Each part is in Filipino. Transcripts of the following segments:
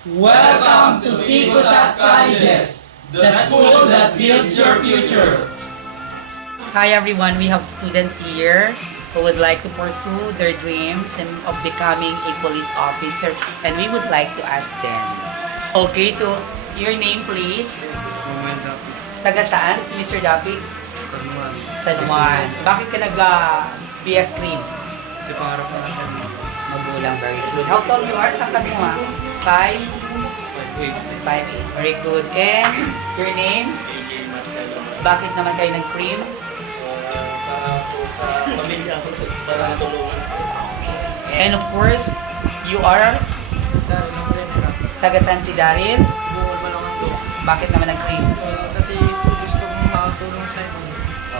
Welcome to Sicosat Colleges, the school that builds your future. Hi everyone, we have students here who would like to pursue their dreams of becoming a police officer, and we would like to ask them. Okay, so your name please? Roman Dapi. Taga saan si Mr. Dapi? San Juan. San Juan. Bakit ka nag-BS Cream? Kasi pangarap na natin. Magulang, very good. How tall you are? Takad mo 5? 5'8". Very good. And your name? Bakit naman kayo nag-cream? Para po sa pamilya ko, para tulungan ko. And of course, you are taga saan si Daryl? Bukol man ako ito. Bakit naman nag-cream? Kasi gusto kong makatulong sa inyo.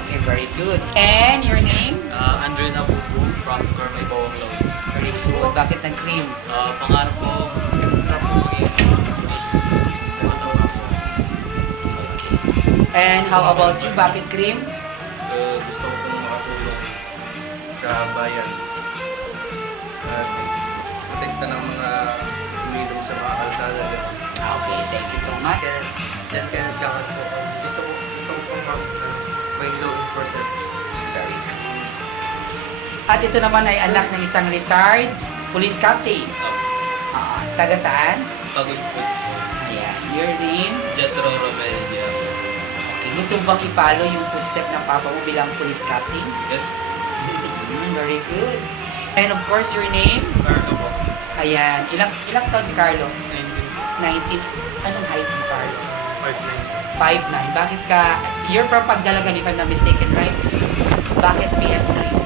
Okay, very good. And your name? Andre Nabubu from Gourmet Bawang Law. Very good. Bakit nag-cream? Pangarap ko, is matawag ko. And how about you? Bakit cream? Gusto ko pong makatulong sa bayan. At protekta ng mga umilong sa mga kalsada. Okay, thank you so much. Diyan kaya nagkakad ko. Gusto ko pong may law enforcer. Very good. At ito naman ay anak ng isang retired police captain. Taga saan? Pagod po. Ayan. Your name? Jetro Romelia. Okay. Gusto mo bang i-follow yung footstep ng papa mo bilang police captain? Yes. Very good. And of course, your name? Carlo po. Ayan. Ilang taon si Carlo? 19. 19. Anong height mo, Carlo? 5'9". 5'9". Bakit ka... You're from Pagdalagan, if I'm not mistaken, right? Bakit PS3?